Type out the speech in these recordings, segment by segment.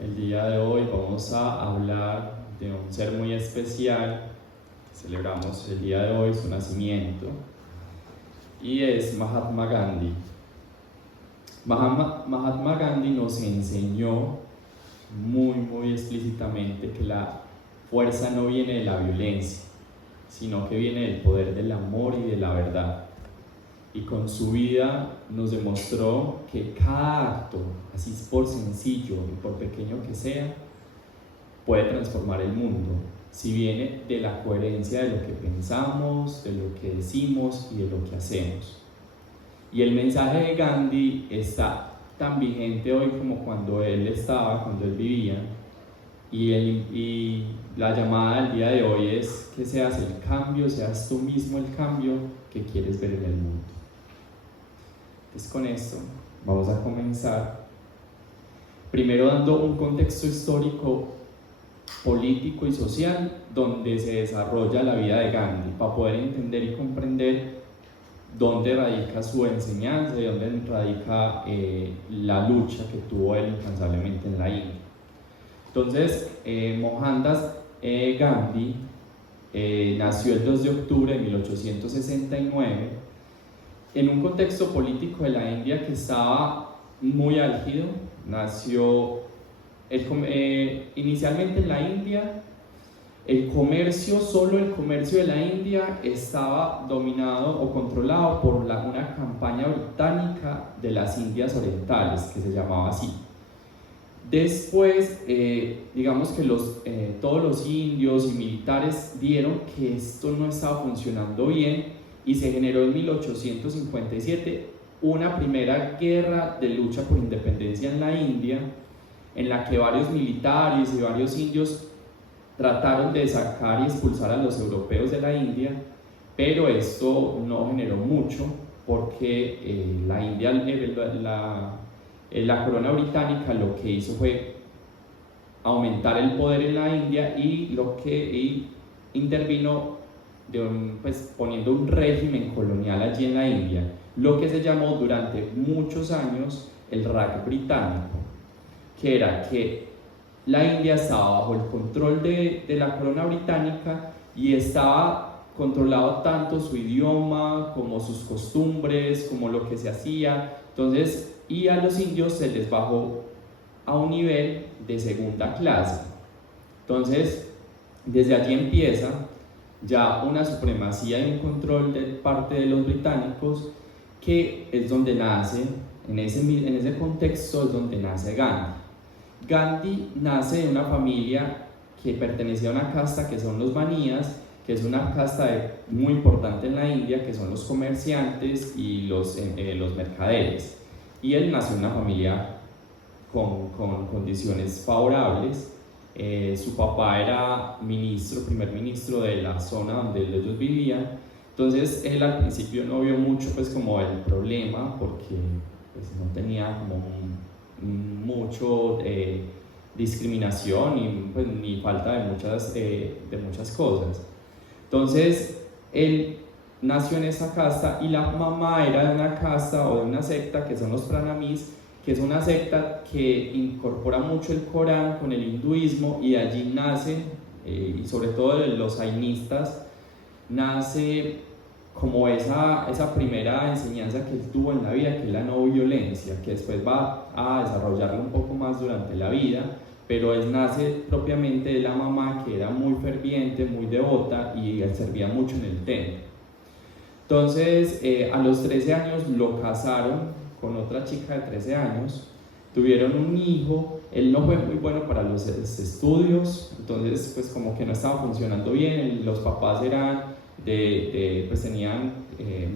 El día de hoy vamos a hablar de un ser muy especial que celebramos el día de hoy, su nacimiento, y es Mahatma Gandhi. Mahatma Gandhi nos enseñó muy explícitamente que la fuerza no viene de la violencia, sino que viene del poder del amor y de la verdad. Y con su vida nos demostró que cada acto, así por sencillo y por pequeño que sea, puede transformar el mundo, si viene de la coherencia de lo que pensamos, de lo que decimos y de lo que hacemos. Y el mensaje de Gandhi está tan vigente hoy como cuando él vivía, y la llamada del día de hoy es que seas el cambio, seas tú mismo el cambio que quieres ver en el mundo. Entonces con esto vamos a comenzar, primero dando un contexto histórico, político y social donde se desarrolla la vida de Gandhi, para poder entender y comprender dónde radica su enseñanza y dónde radica la lucha que tuvo él incansablemente en la India. Entonces, Mohandas Gandhi nació el 2 de octubre de 1869 en un contexto político de la India que estaba muy álgido. Nació inicialmente en la India. Solo el comercio de la India estaba dominado o controlado por una campaña británica de las Indias Orientales, que se llamaba así. Después, digamos que todos los indios y militares vieron que esto no estaba funcionando bien y se generó en 1857 una primera guerra de lucha por independencia en la India, en la que varios militares y varios indios trataron de sacar y expulsar a los europeos de la India, pero esto no generó mucho porque la corona británica lo que hizo fue aumentar el poder en la India y intervino poniendo un régimen colonial allí en la India, lo que se llamó durante muchos años el Raj británico, que era que la India estaba bajo el control de la corona británica y estaba controlado tanto su idioma como sus costumbres, como lo que se hacía. Entonces, y a los indios se les bajó a un nivel de segunda clase. Entonces, desde allí empieza ya una supremacía y un control de parte de los británicos, que es donde nace, en ese contexto es donde nace Gandhi. Gandhi nace de una familia que pertenecía a una casta que son los banías, que es una casta muy importante en la India, que son los comerciantes y los mercaderes. Y él nació en una familia con condiciones favorables. Su papá era primer ministro de la zona donde ellos vivían. Entonces él al principio no vio mucho como el problema, porque no tenía como mucho discriminación ni falta de muchas cosas. Entonces él nació en esa casta y la mamá era de una casta o de una secta que son los pranamis, que es una secta que incorpora mucho el Corán con el hinduismo, y allí nace, y sobre todo de los jainistas, nace como esa primera enseñanza que él tuvo en la vida, que es la no violencia, que después va a desarrollarlo un poco más durante la vida, pero él nace propiamente de la mamá, que era muy ferviente, muy devota, y él servía mucho en el templo. Entonces, a los 13 años lo casaron con otra chica de 13 años, tuvieron un hijo. Él no fue muy bueno para los estudios, entonces como que no estaba funcionando bien. Los papás tenían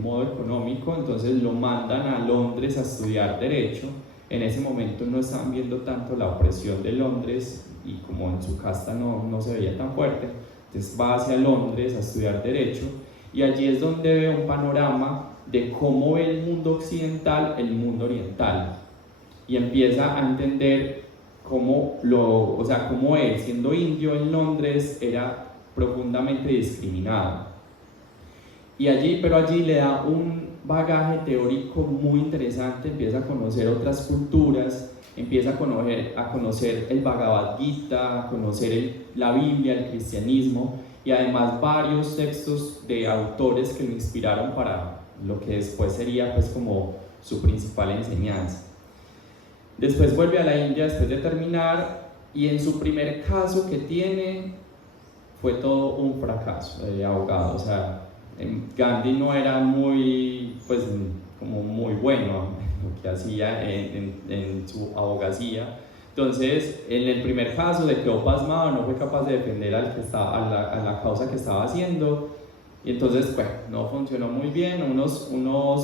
modo económico, entonces lo mandan a Londres a estudiar Derecho. En ese momento no estaban viendo tanto la opresión de Londres, y como en su casta no se veía tan fuerte, entonces va hacia Londres a estudiar Derecho, y allí es donde ve un panorama de cómo ve el mundo occidental, el mundo oriental, y empieza a entender cómo él, siendo indio en Londres, era profundamente discriminado. Pero allí le da un bagaje teórico muy interesante, empieza a conocer otras culturas, empieza a conocer el Bhagavad Gita, a conocer la Biblia, el cristianismo y además varios textos de autores que lo inspiraron para lo que después sería pues como su principal enseñanza. Después vuelve a la India después de terminar y en su primer caso que tiene fue todo un fracaso de abogado. O sea, Gandhi no era muy, pues, como muy bueno lo que hacía en su abogacía. Entonces, en el primer caso se quedó pasmado, no fue capaz de defender a la causa que estaba haciendo. Y entonces, pues, no funcionó muy bien. Unos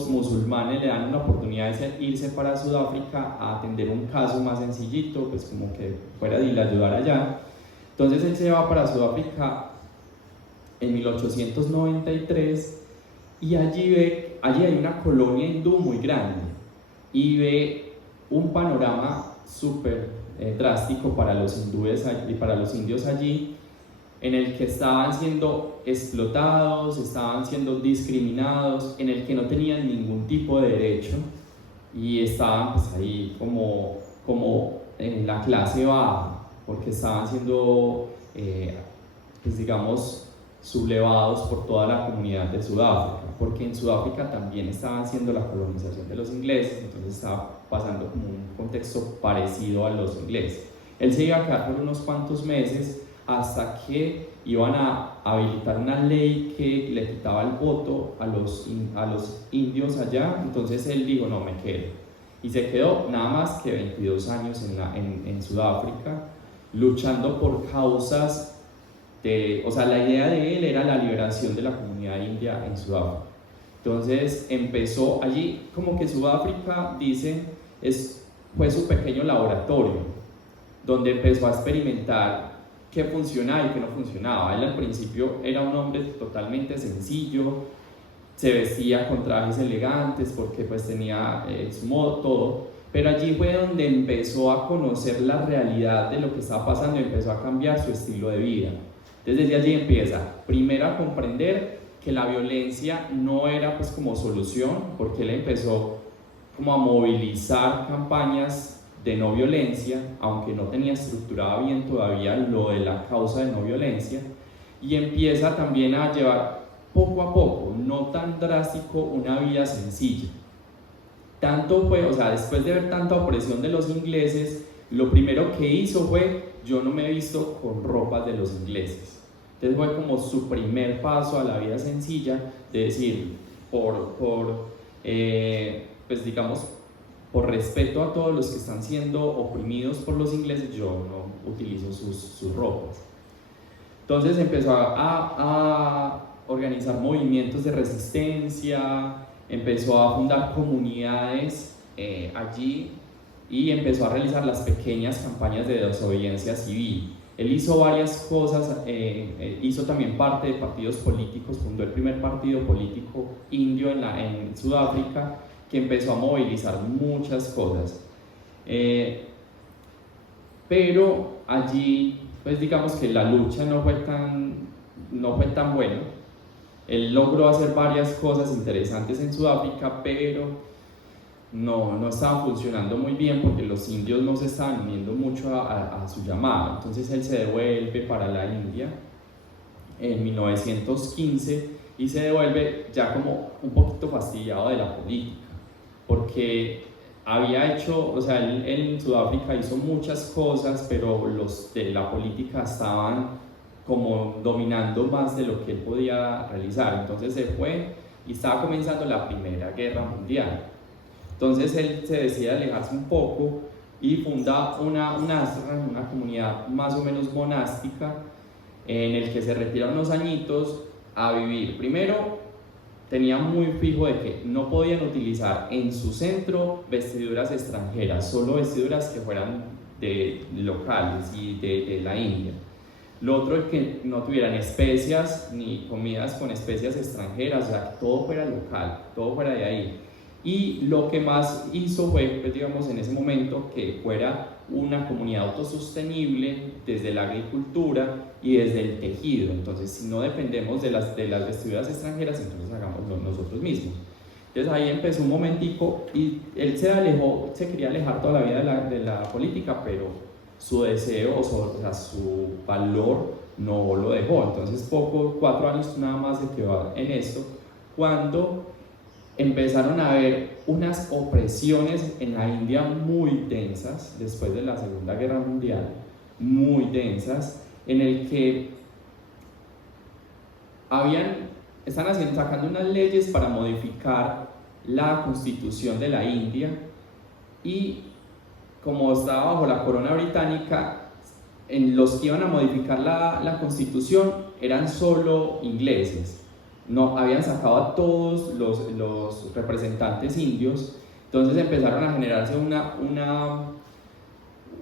musulmanes le dan una oportunidad de irse para Sudáfrica a atender un caso más sencillito, pues como que fuera de ayudar allá. Entonces él se va para Sudáfrica en 1893 y allí hay una colonia hindú muy grande y ve un panorama súper drástico para los hindúes y para los indios allí, en el que estaban siendo explotados, estaban siendo discriminados, en el que no tenían ningún tipo de derecho y estaban pues ahí como en la clase baja, porque estaban siendo, pues digamos, sublevados por toda la comunidad de Sudáfrica, porque en Sudáfrica también estaban haciendo la colonización de los ingleses, entonces estaba pasando como un contexto parecido a los ingleses. Él se iba a quedar por unos cuantos meses hasta que iban a habilitar una ley que le quitaba el voto a los indios allá, entonces él dijo, no, me quedo. Y se quedó nada más que 22 años en Sudáfrica, luchando por causas o sea, la idea de él era la liberación de la comunidad india en Sudáfrica. Entonces empezó allí, como que Sudáfrica, dicen, fue su pequeño laboratorio, donde empezó a experimentar qué funcionaba y qué no funcionaba. Él al principio era un hombre totalmente sencillo, se vestía con trajes elegantes porque pues tenía su modo, todo, pero allí fue donde empezó a conocer la realidad de lo que estaba pasando y empezó a cambiar su estilo de vida. Entonces desde allí empieza, primero a comprender que la violencia no era pues como solución, porque él empezó como a movilizar campañas de no violencia, aunque no tenía estructurada bien todavía lo de la causa de no violencia, y empieza también a llevar poco a poco, no tan drástico, una vida sencilla. Tanto fue, o sea, después de ver tanta opresión de los ingleses, lo primero que hizo fue, yo no me he visto con ropas de los ingleses. Entonces fue como su primer paso a la vida sencilla, de decir, pues digamos, por respeto a todos los que están siendo oprimidos por los ingleses, yo no utilizo sus ropas. Entonces empezó a organizar movimientos de resistencia, empezó a fundar comunidades allí y empezó a realizar las pequeñas campañas de desobediencia civil. Él hizo varias cosas, hizo también parte de partidos políticos, fundó el primer partido político indio en Sudáfrica, que empezó a movilizar muchas cosas. Pero allí, pues digamos que la lucha no fue tan buena. Él logró hacer varias cosas interesantes en Sudáfrica, pero no estaban funcionando muy bien porque los indios no se estaban uniendo mucho a su llamada. Entonces él se devuelve para la India en 1915 y se devuelve ya como un poquito fastidiado de la política, porque había hecho, o sea, él en Sudáfrica hizo muchas cosas, pero los de la política estaban como dominando más de lo que él podía realizar. Entonces se fue y estaba comenzando la Primera Guerra Mundial. Entonces él se decide alejarse un poco y funda una comunidad más o menos monástica, en el que se retira unos añitos a vivir. Primero, tenía muy fijo de que no podían utilizar en su centro vestiduras extranjeras, solo vestiduras que fueran locales y de la India. Lo otro es que no tuvieran especias ni comidas con especias extranjeras, o sea, que todo fuera local, todo fuera de ahí. Y lo que más hizo fue, pues, digamos, en ese momento, que fuera una comunidad autosostenible desde la agricultura y desde el tejido. Entonces, si no dependemos de las vestiduras extranjeras, entonces hagámoslo nosotros mismos. Entonces ahí empezó un momentico y él se alejó, se quería alejar toda la vida de la política, pero su deseo, o sea, su valor no lo dejó. Entonces 4 años nada más se quedó en esto, cuando empezaron a haber unas opresiones en la India muy densas, después de la Segunda Guerra Mundial, muy densas, en el que están sacando unas leyes para modificar la constitución de la India, y como estaba bajo la corona británica, en los que iban a modificar la constitución eran solo ingleses. No, habían sacado a todos los representantes indios. Entonces empezaron a generarse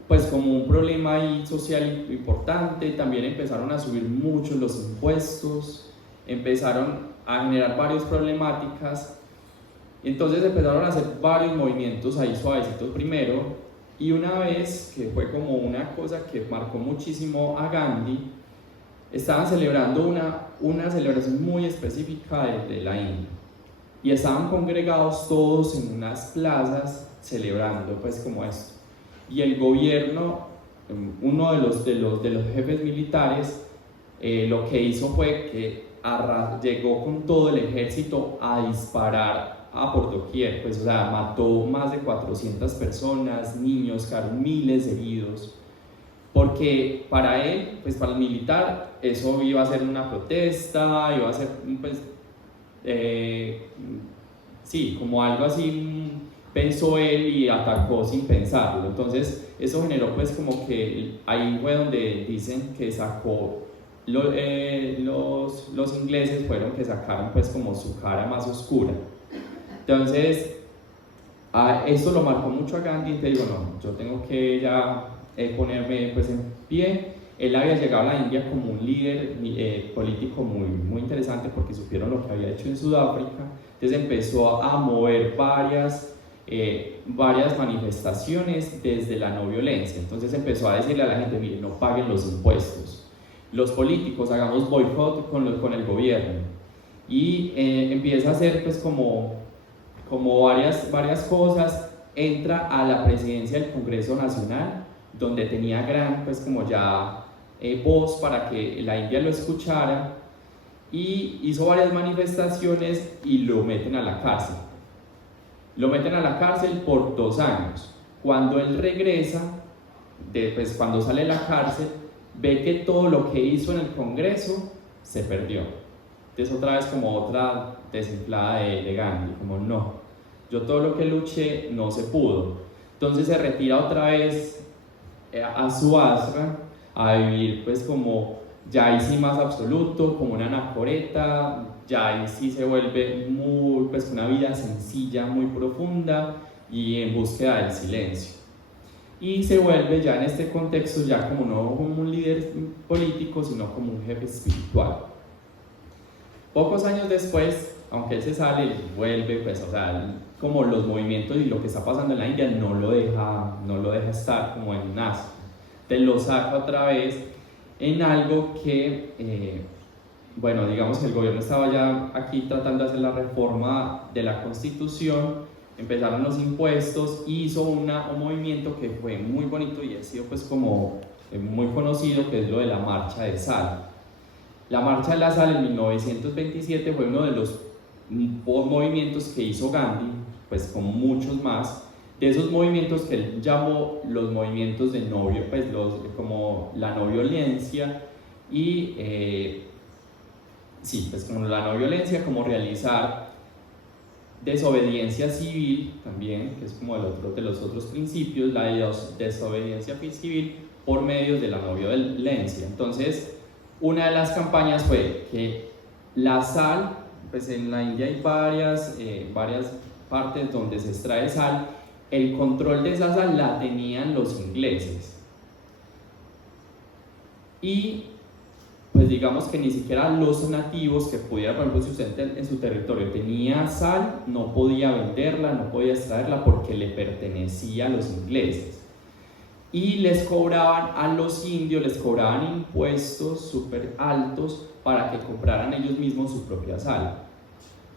pues como un problema ahí social importante. También empezaron a subir mucho los impuestos, empezaron a generar varias problemáticas. Entonces empezaron a hacer varios movimientos ahí suavecitos primero, y una vez, que fue como una cosa que marcó muchísimo a Gandhi, estaban celebrando una celebración muy específica de la India, y estaban congregados todos en unas plazas celebrando pues como esto, y el gobierno, uno de los jefes militares, lo que hizo fue que llegó con todo el ejército a disparar por doquier, pues, o sea, mató más de 400 personas, niños, quedaron miles de heridos, porque para él, pues para el militar, eso iba a ser una protesta, iba a ser, pues, sí, como algo así, pensó él y atacó sin pensarlo. Entonces eso generó pues como que ahí fue donde dicen que sacó los ingleses fueron que sacaron pues como su cara más oscura. Entonces esto lo marcó mucho a Gandhi, y te digo, no, yo tengo que ya ponerme pues en pie. Él había llegado a la India como un líder político muy interesante, porque supieron lo que había hecho en Sudáfrica. Entonces empezó a mover varias manifestaciones desde la no violencia. Entonces empezó a decirle a la gente, miren, no paguen los impuestos, los políticos hagamos boicot con el gobierno, y empieza a hacer pues como varias cosas. Entra a la presidencia del Congreso Nacional, donde tenía gran pues como ya voz para que la India lo escuchara, y hizo varias manifestaciones y lo meten a la cárcel. Lo meten a la cárcel por 2 años. Cuando él regresa, pues cuando sale de la cárcel, ve que todo lo que hizo en el Congreso se perdió. Entonces otra vez como otra desinflada de Gandhi, como no, yo todo lo que luché no se pudo. Entonces se retira otra vez a su ashram a vivir pues como ya ahí sí más absoluto, como una anacoreta, ya ahí sí se vuelve muy, pues una vida sencilla, muy profunda y en búsqueda del silencio. Y se vuelve ya en este contexto ya como no como un líder político, sino como un jefe espiritual. Pocos años después, aunque él se sale, él vuelve, pues, o sea, como los movimientos y lo que está pasando en la India no lo deja estar como en un asco. Te lo saca otra vez en algo que, bueno, digamos que el gobierno estaba ya aquí tratando de hacer la reforma de la Constitución, empezaron los impuestos, hizo un movimiento que fue muy bonito y ha sido pues como muy conocido, que es lo de la Marcha de Sal. La Marcha de la Sal en 1927 fue uno de los movimientos que hizo Gandhi, pues con muchos más, de esos movimientos que él llamó los movimientos de pues como la no violencia, y sí, pues como la no violencia, como realizar desobediencia civil también, que es como de los otros principios, la desobediencia civil por medios de la no violencia. Entonces, una de las campañas fue que la sal, pues en la India hay varias partes donde se extrae sal, el control de esa sal la tenían los ingleses, y pues digamos que ni siquiera los nativos que pudieran, por ejemplo, si usted en su territorio tenía sal, no podía venderla, no podía extraerla porque le pertenecía a los ingleses. Y les cobraban a los indios, les cobraban impuestos súper altos para que compraran ellos mismos su propia sal.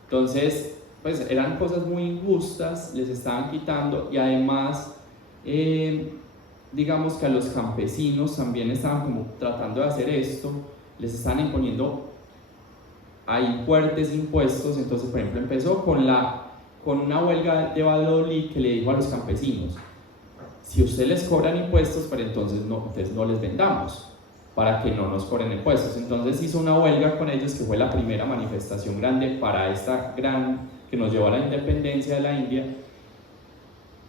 Entonces, pues eran cosas muy injustas, les estaban quitando, y además digamos que a los campesinos también estaban como tratando de hacer esto, les estaban imponiendo ahí fuertes impuestos. Entonces, por ejemplo, empezó con una huelga de Valladolid que le dijo a los campesinos: si ustedes les cobran impuestos, pero entonces no les vendamos, para que no nos cobren impuestos. Entonces hizo una huelga con ellos, que fue la primera manifestación grande para esta que nos llevó a la independencia de la India.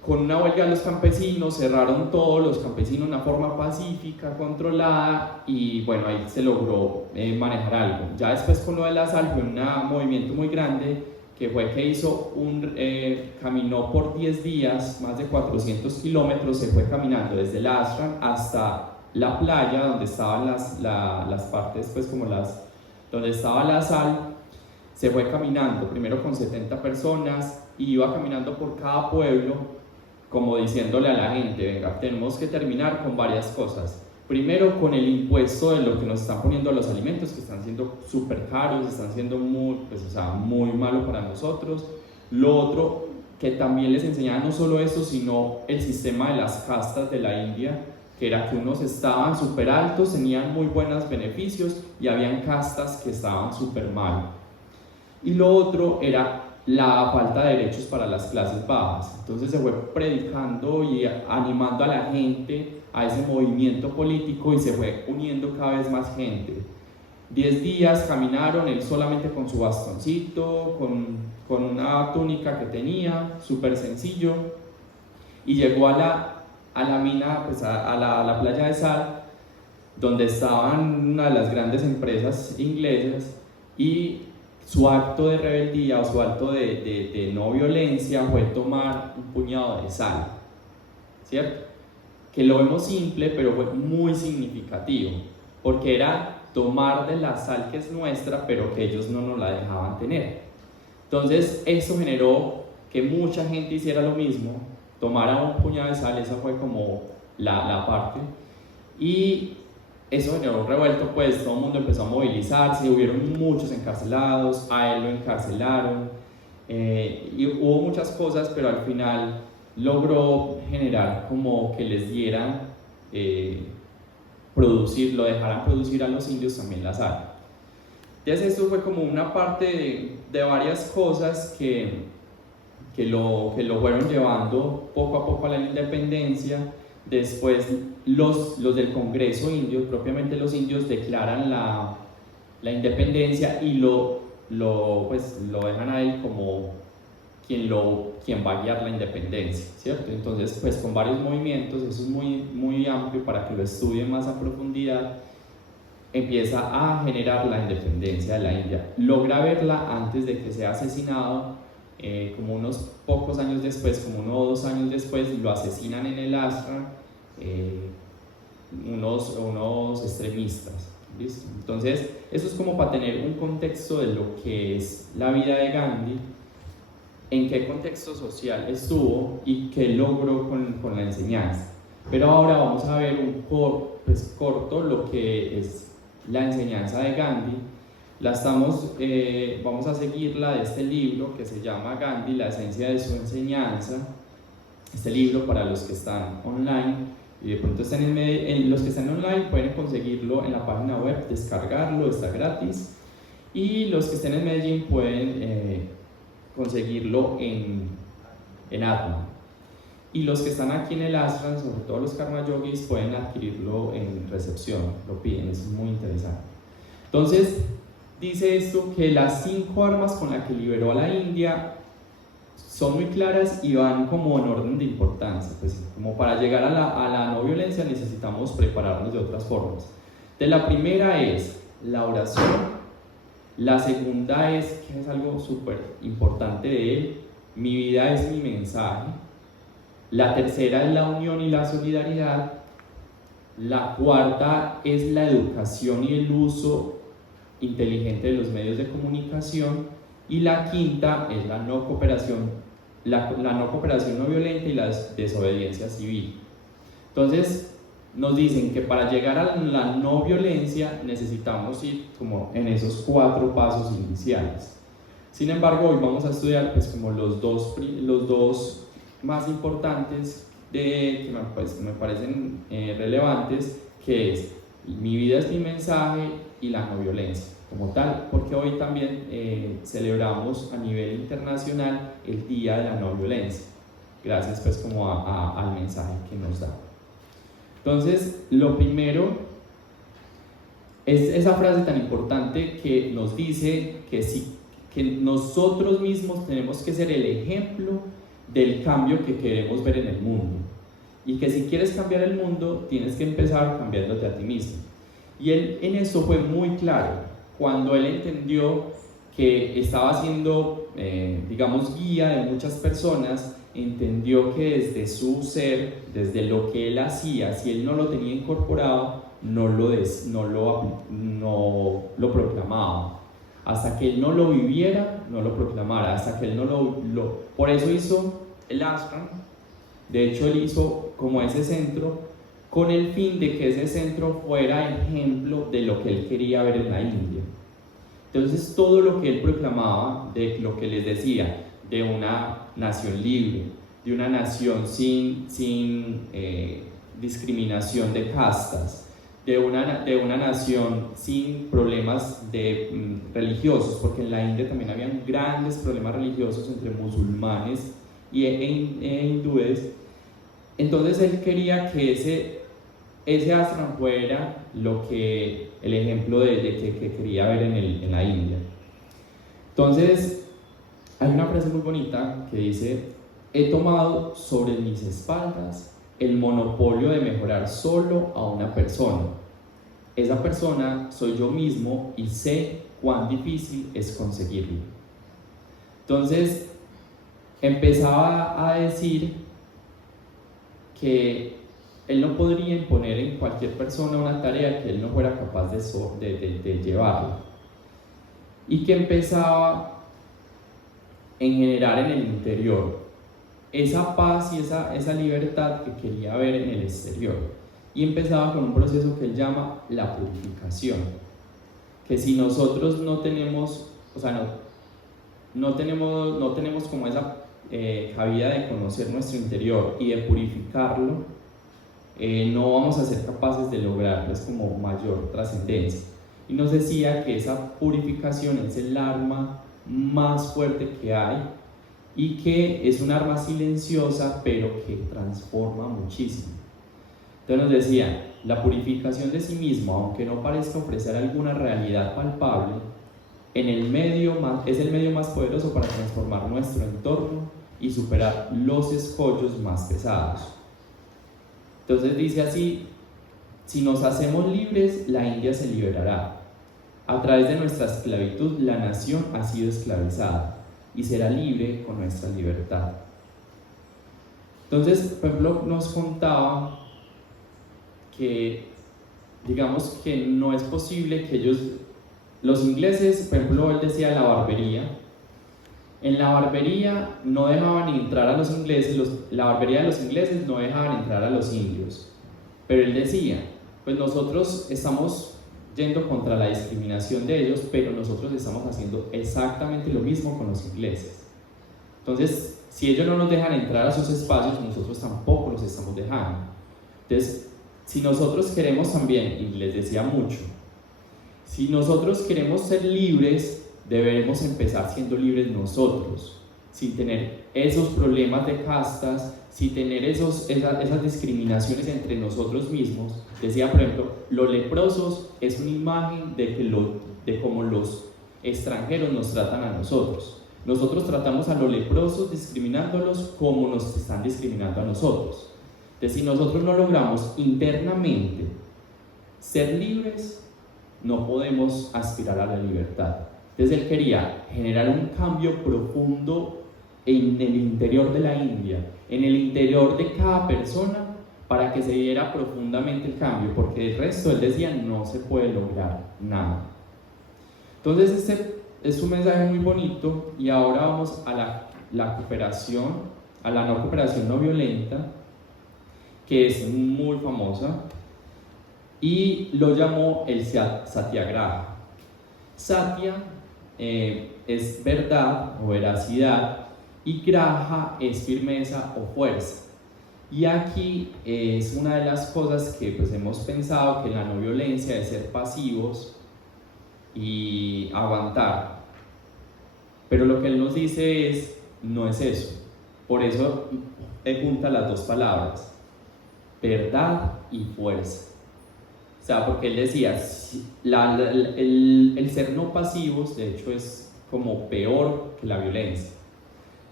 Con una huelga de los campesinos, cerraron todos los campesinos de una forma pacífica, controlada, y bueno, ahí se logró manejar algo. Ya después, con lo de la sal, fue un movimiento muy grande, que fue que caminó por 10 días, más de 400 kilómetros, se fue caminando desde el ashram hasta la playa, donde estaban las partes, pues como donde estaba la sal. Se fue caminando, primero con 70 personas, y iba caminando por cada pueblo, como diciéndole a la gente: venga, tenemos que terminar con varias cosas. Primero, con el impuesto de lo que nos están poniendo a los alimentos, que están siendo súper caros, están siendo muy malo para nosotros. Lo otro, que también les enseñaba no solo eso, sino el sistema de las castas de la India, que era que unos estaban súper altos, tenían muy buenos beneficios, y habían castas que estaban súper mal. Y lo otro era la falta de derechos para las clases bajas. Entonces se fue predicando y animando a la gente a ese movimiento político, y se fue uniendo cada vez más gente. 10 días caminaron, él solamente con su bastoncito, con una túnica que tenía, súper sencillo, y llegó a la mina, pues a la playa de sal, donde estaban una de las grandes empresas inglesas, y su acto de rebeldía, o su acto de no violencia, fue tomar un puñado de sal, ¿cierto? Que lo vemos simple, pero fue muy significativo, porque era tomar de la sal que es nuestra, pero que ellos no nos la dejaban tener. Entonces eso generó que mucha gente hiciera lo mismo, tomara un puñado de sal. Esa fue como la parte, y eso generó un revuelto, pues todo el mundo empezó a movilizarse, hubieron muchos encarcelados, a él lo encarcelaron, y hubo muchas cosas, pero al final logró generar como que les dieran lo dejaran producir a los indios también la sal. Entonces esto fue como una parte de varias cosas que lo fueron llevando poco a poco a la independencia. Después los del Congreso indio, propiamente los indios, declaran la independencia, y lo dejan a él como quien va a guiar la independencia, ¿cierto? Entonces, pues con varios movimientos, eso es muy, muy amplio para que lo estudien más a profundidad, empieza a generar la independencia de la India. Logra verla antes de que sea asesinado, como unos pocos años después, como 1 o 2 años después, lo asesinan en el ashram unos extremistas. ¿Listo? Entonces, eso es como para tener un contexto de lo que es la vida de Gandhi, en qué contexto social estuvo y qué logró con la enseñanza. Pero ahora vamos a ver corto lo que es la enseñanza de Gandhi. Vamos a seguirla de este libro que se llama Gandhi, la esencia de su enseñanza. Este libro, para los que están online, y de pronto están los que están online pueden conseguirlo en la página web, descargarlo, está gratis, y los que estén en Medellín pueden conseguirlo en Atma, y los que están aquí en el ashram, sobre todo los karma yogis, pueden adquirirlo en recepción, lo piden, es muy interesante. Entonces dice esto, que las 5 armas con las que liberó a la India son muy claras y van como en orden de importancia. Pues como para llegar a la no violencia necesitamos prepararnos de otras formas. De la primera es la oración, la segunda es, que es algo súper importante de él, mi vida es mi mensaje. La tercera es la unión y la solidaridad. La cuarta es la educación y el uso inteligente de los medios de comunicación. Y la quinta es la no cooperación no violenta y la desobediencia civil. Entonces nos dicen que para llegar a la no violencia necesitamos ir como en esos 4 pasos iniciales. Sin embargo, hoy vamos a estudiar pues como los dos más importantes que me parecen relevantes, que es mi vida es mi mensaje y la no violencia como tal, porque hoy también celebramos a nivel internacional el Día de la No Violencia, gracias pues como al mensaje que nos da. Entonces, lo primero es esa frase tan importante que nos dice que nosotros mismos tenemos que ser el ejemplo del cambio que queremos ver en el mundo, y que si quieres cambiar el mundo tienes que empezar cambiándote a ti mismo. Y él en eso fue muy claro cuando él entendió que estaba siendo digamos guía de muchas personas. Entendió que desde su ser, desde lo que él hacía, si él no lo tenía incorporado, no lo proclamaba. Hasta que él no lo viviera, no lo proclamara. Hasta que él no lo... Por eso hizo el ashram. De hecho, él hizo como ese centro con el fin de que ese centro fuera ejemplo de lo que él quería ver en la India. Entonces, todo lo que él proclamaba, de lo que les decía, de una nación libre, de una nación sin discriminación de castas, de una nación sin problemas religiosos, porque en la India también habían grandes problemas religiosos entre musulmanes e hindúes. Entonces él quería que ese ashram fuera el ejemplo de que quería ver en la India. Entonces hay una frase muy bonita que dice: he tomado sobre mis espaldas el monopolio de mejorar solo a una persona. Esa persona soy yo mismo y sé cuán difícil es conseguirlo. Entonces empezaba a decir que él no podría imponer en cualquier persona una tarea que él no fuera capaz de llevarla, y que empezaba en generar en el interior esa paz y esa libertad que quería ver en el exterior, y empezaba con un proceso que él llama la purificación, que si nosotros no tenemos, o sea, no tenemos como esa cabida de conocer nuestro interior y de purificarlo, no vamos a ser capaces de lograr pues como mayor trascendencia. Y nos decía que esa purificación es el arma más fuerte que hay, y que es un arma silenciosa pero que transforma muchísimo. Entonces nos decía, la purificación de sí mismo, aunque no parezca ofrecer alguna realidad palpable, es el medio más poderoso para transformar nuestro entorno y superar los escollos más pesados. Entonces dice así: si nos hacemos libres, la India se liberará. A través de nuestra esclavitud, la nación ha sido esclavizada y será libre con nuestra libertad. Entonces, por ejemplo, nos contaba que, digamos que no es posible que los ingleses, por ejemplo, él decía la barbería. En la barbería no dejaban entrar a los ingleses, la barbería de los ingleses no dejaban entrar a los indios. Pero él decía, pues nosotros estamos yendo contra la discriminación de ellos, pero nosotros estamos haciendo exactamente lo mismo con los ingleses. Entonces, si ellos no nos dejan entrar a sus espacios, nosotros tampoco los estamos dejando. Entonces, si nosotros queremos también, y les decía mucho, si nosotros queremos ser libres, debemos empezar siendo libres nosotros, sin tener esos problemas de castas, sin tener esas discriminaciones entre nosotros mismos. Decía, por ejemplo, los leprosos es una imagen de cómo los extranjeros nos tratan a nosotros. Nosotros tratamos a los leprosos discriminándolos como nos están discriminando a nosotros. Entonces, si nosotros no logramos internamente ser libres, no podemos aspirar a la libertad. Entonces él quería generar un cambio profundo en el interior de la India, en el interior de cada persona, para que se diera profundamente el cambio, porque el resto, él decía, no se puede lograr nada. Entonces este es un mensaje muy bonito, y ahora vamos a la cooperación, a la no cooperación no violenta, que es muy famosa, y lo llamó el Satyagraha. Satya es verdad o veracidad, y graja es firmeza o fuerza. Y aquí es una de las cosas que pues hemos pensado, que la no violencia es ser pasivos y aguantar. Pero lo que él nos dice no es eso. Por eso junta las dos palabras, verdad y fuerza. O sea, porque él decía, el ser no pasivos, de hecho, es como peor que la violencia.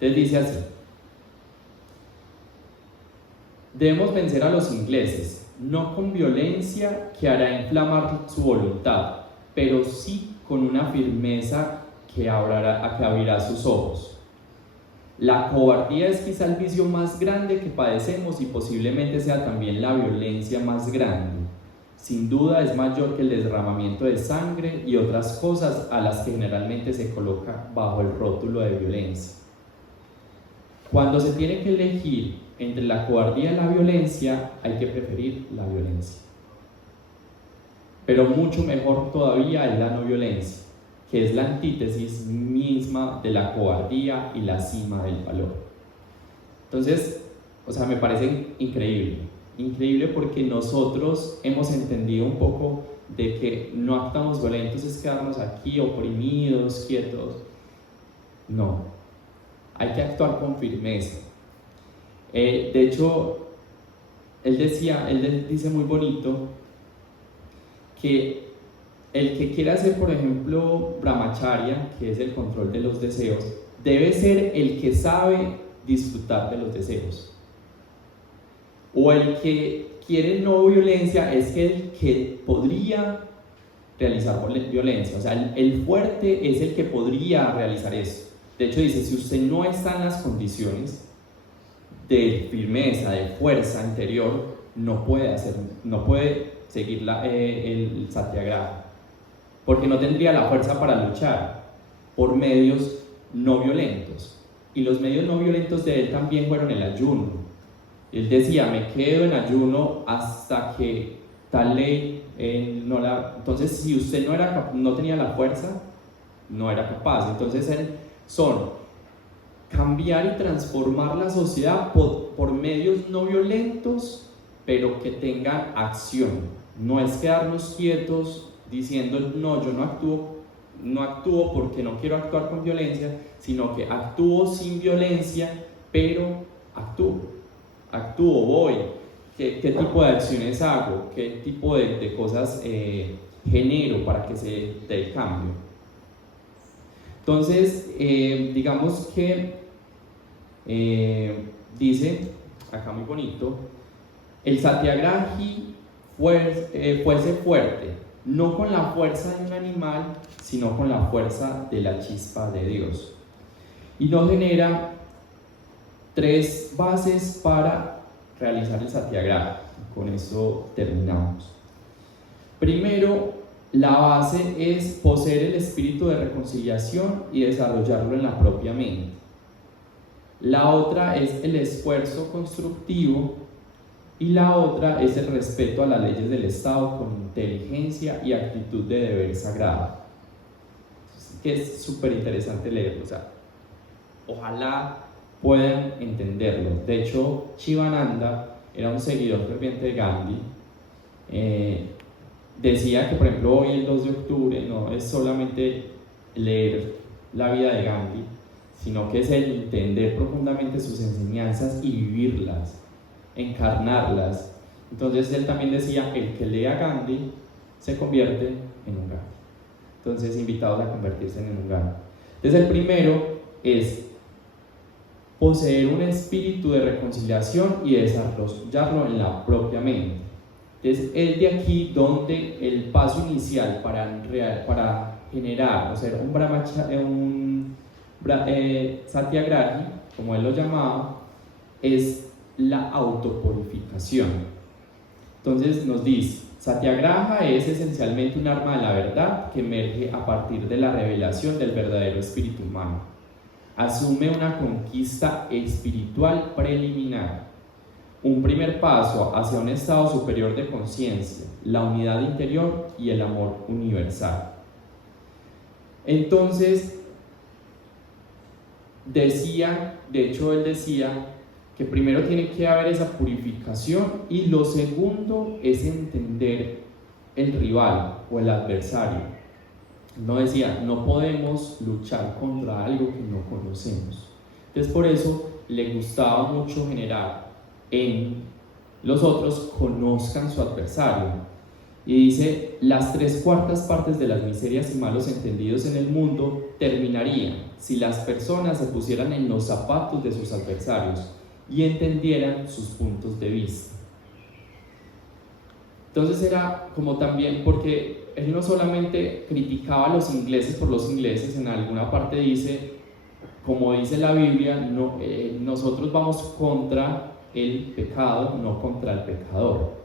Entonces dice así: debemos vencer a los ingleses, no con violencia que hará inflamar su voluntad, pero sí con una firmeza que abrirá sus ojos. La cobardía es quizá el vicio más grande que padecemos y posiblemente sea también la violencia más grande. Sin duda es mayor que el derramamiento de sangre y otras cosas a las que generalmente se coloca bajo el rótulo de violencia. Cuando se tiene que elegir entre la cobardía y la violencia, hay que preferir la violencia. Pero mucho mejor todavía es la no violencia, que es la antítesis misma de la cobardía y la cima del valor. Entonces, me parece increíble porque nosotros hemos entendido un poco de que no actuamos violentos es quedarnos aquí oprimidos, quietos. No, hay que actuar con firmeza. De hecho, él dice muy bonito que el que quiera hacer, por ejemplo, brahmacharya, que es el control de los deseos, debe ser el que sabe disfrutar de los deseos. O el que quiere no violencia es el que podría realizar violencia. O sea, el fuerte es el que podría realizar eso. De hecho dice, si usted no está en las condiciones de firmeza, de fuerza interior, no puede seguir el satyagraha, porque no tendría la fuerza para luchar por medios no violentos. Y los medios no violentos de él también fueron el ayuno. Él decía, me quedo en ayuno hasta que tal ley Entonces, si usted no tenía la fuerza, no era capaz. Entonces, son cambiar y transformar la sociedad por medios no violentos, pero que tengan acción. No es quedarnos quietos diciendo, no, yo no actúo porque no quiero actuar con violencia, sino que actúo sin violencia, pero actúo, voy. ¿Qué tipo de acciones hago? ¿Qué tipo de cosas genero para que se dé el cambio? Entonces, digamos que dice, acá muy bonito, el satyagrahi fuese fuerte, no con la fuerza de un animal, sino con la fuerza de la chispa de Dios. Y nos genera 3 bases para realizar el satyagraha. Con eso terminamos. Primero, la base es poseer el espíritu de reconciliación y desarrollarlo en la propia mente. La otra es el esfuerzo constructivo y la otra es el respeto a las leyes del Estado con inteligencia y actitud de deber sagrado. Que es súper interesante leerlo, ojalá puedan entenderlo. De hecho, Shivananda era un seguidor ferviente de Gandhi. Decía que, por ejemplo, hoy el 2 de octubre no es solamente leer la vida de Gandhi, sino que es el entender profundamente sus enseñanzas y vivirlas, encarnarlas. Entonces él también decía, el que lea Gandhi se convierte en un Gandhi. Entonces, invitados a convertirse en un Gandhi. Entonces, el primero es poseer un espíritu de reconciliación y desarrollarlo en la propia mente. Entonces, es de aquí donde el paso inicial para generar, o sea, un satyagrahi, como él lo llamaba, es la autopurificación. Entonces nos dice, satyagraha es esencialmente un arma de la verdad que emerge a partir de la revelación del verdadero espíritu humano. Asume una conquista espiritual preliminar, un primer paso hacia un estado superior de conciencia, la unidad interior y el amor universal. Entonces, él decía que primero tiene que haber esa purificación y lo segundo es entender el rival o el adversario. No decía, no podemos luchar contra algo que no conocemos. Entonces por eso le gustaba mucho generar en los otros conozcan su adversario. Y dice, las 3/4 partes de las miserias y malos entendidos en el mundo terminarían si las personas se pusieran en los zapatos de sus adversarios y entendieran sus puntos de vista. Entonces era como también, porque él no solamente criticaba a los ingleses por los ingleses, en alguna parte dice, como dice la Biblia, nosotros vamos contra el pecado, no contra el pecador.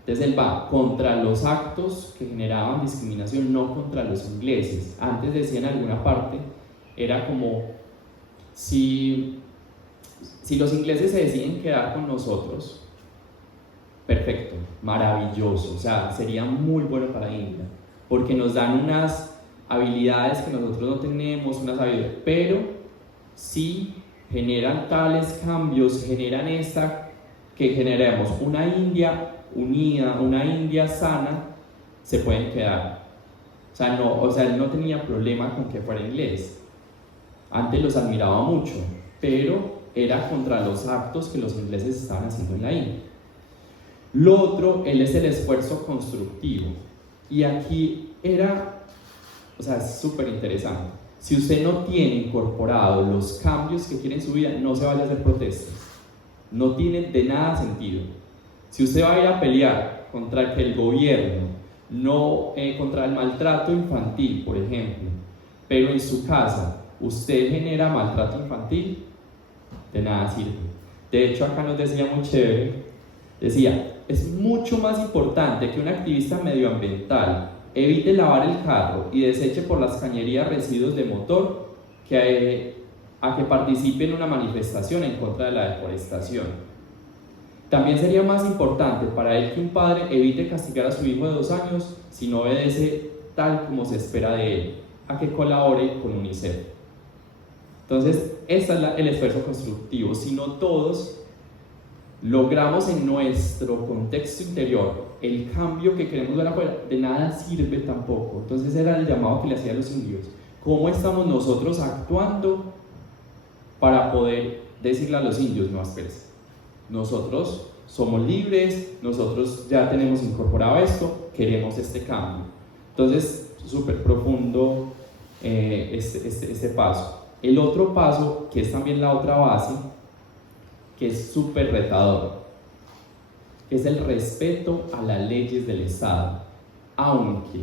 Entonces él va contra los actos que generaban discriminación, no contra los ingleses. Antes decía en alguna parte, era como, si los ingleses se deciden quedar con nosotros, perfecto, maravilloso, o sea, sería muy bueno para India, porque nos dan unas habilidades que nosotros no tenemos, unas habilidades, pero si generan tales cambios, generan que generemos una India unida, una India sana, se pueden quedar. O sea, él no tenía problema con que fuera inglés. Antes los admiraba mucho, pero era contra los actos que los ingleses estaban haciendo en la India. Lo otro, él es el esfuerzo constructivo. Y aquí es súper interesante. Si usted no tiene incorporado los cambios que quiere en su vida, no se vaya a hacer protestas. No tiene de nada sentido. Si usted va a ir a pelear contra el gobierno, contra el maltrato infantil, por ejemplo, pero en su casa usted genera maltrato infantil, de nada sirve. De hecho, acá nos decía muy chévere, decía, es mucho más importante que un activista medioambiental evite lavar el carro y deseche por las cañerías residuos de motor que a que participe en una manifestación en contra de la deforestación. También sería más importante para él que un padre evite castigar a su hijo de 2 años si no obedece tal como se espera de él, a que colabore con UNICEF. Entonces, ese es el esfuerzo constructivo. Si no todos logramos en nuestro contexto interior el cambio que queremos ver afuera, de nada sirve tampoco. Entonces era el llamado que le hacía a los indios. ¿Cómo estamos nosotros actuando para poder decirle a los indios, no espérense? Nosotros somos libres, nosotros ya tenemos incorporado esto, queremos este cambio. Entonces, súper profundo este paso. El otro paso, que es también la otra base, que es súper retador, es el respeto a las leyes del Estado. Aunque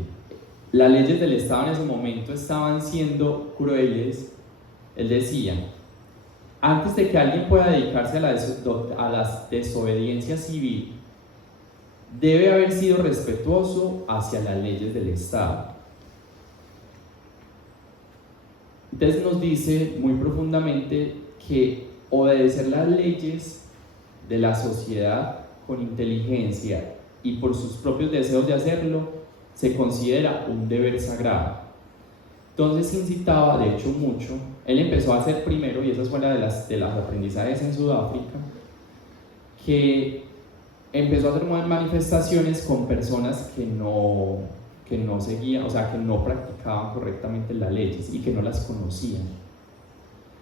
las leyes del Estado en ese momento estaban siendo crueles, él decía, antes de que alguien pueda dedicarse a la desobediencia civil, debe haber sido respetuoso hacia las leyes del Estado. Entonces nos dice muy profundamente que obedecer las leyes de la sociedad con inteligencia y por sus propios deseos de hacerlo se considera un deber sagrado. Entonces incitaba, de hecho, mucho. Él empezó a hacer primero, y esa es una de las aprendizajes en Sudáfrica, que empezó a hacer manifestaciones con personas que no seguían, o sea, que no practicaban correctamente las leyes y que no las conocían.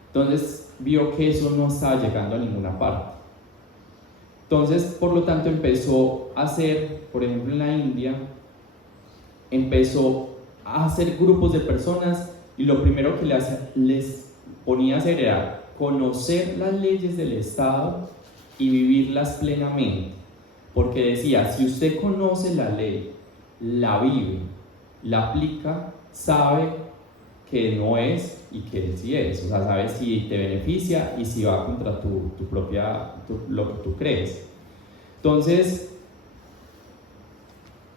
Entonces vio que eso no estaba llegando a ninguna parte. Entonces, por lo tanto, empezó a hacer, por ejemplo, en la India, empezó a hacer grupos de personas y lo primero que les ponía a hacer era conocer las leyes del Estado y vivirlas plenamente. Porque decía, si usted conoce la ley, la vive, la aplica, sabe que no es y que sí es, o sea, sabe si te beneficia y si va contra lo que tú crees. Entonces,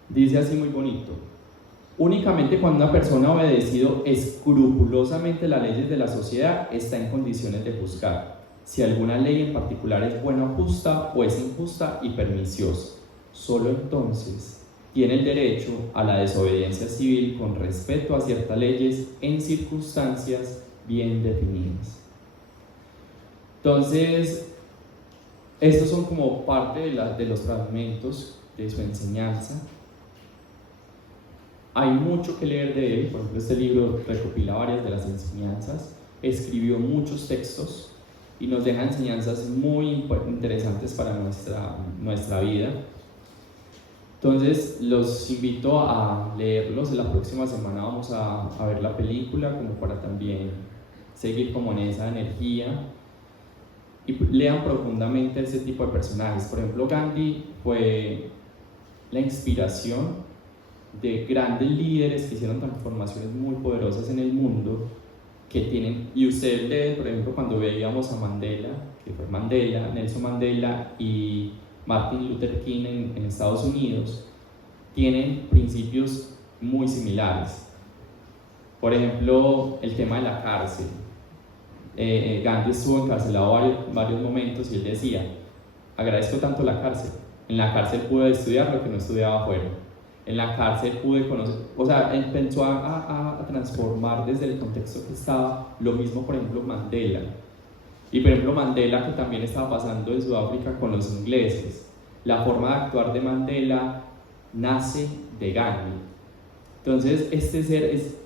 dice así muy bonito, únicamente cuando una persona ha obedecido escrupulosamente las leyes de la sociedad está en condiciones de juzgar si alguna ley en particular es buena o justa o es injusta y perniciosa. Solo entonces tiene el derecho a la desobediencia civil con respeto a ciertas leyes en circunstancias bien definidas. Entonces, estos son como parte de los fragmentos de su enseñanza. Hay mucho que leer de él. Por ejemplo, este libro recopila varias de las enseñanzas, escribió muchos textos y nos deja enseñanzas muy interesantes para nuestra vida. Entonces los invito a leerlos. La próxima semana vamos a ver la película, como para también seguir como en esa energía, y lean profundamente ese tipo de personajes. Por ejemplo, Gandhi fue la inspiración de grandes líderes que hicieron transformaciones muy poderosas en el mundo, que tienen, y usted lee, por ejemplo, cuando veíamos a Mandela, que fue Mandela, Nelson Mandela y Martin Luther King en Estados Unidos, tienen principios muy similares. Por ejemplo, el tema de la cárcel. Gandhi estuvo encarcelado varios momentos y él decía: agradezco tanto la cárcel. En la cárcel pude estudiar lo que no estudiaba afuera. En la cárcel pude conocer, o sea, él pensó a transformar desde el contexto que estaba. Lo mismo, por ejemplo, Mandela. Y por ejemplo, Mandela, que también estaba pasando en Sudáfrica con los ingleses. La forma de actuar de Mandela nace de Gandhi. Entonces, este ser es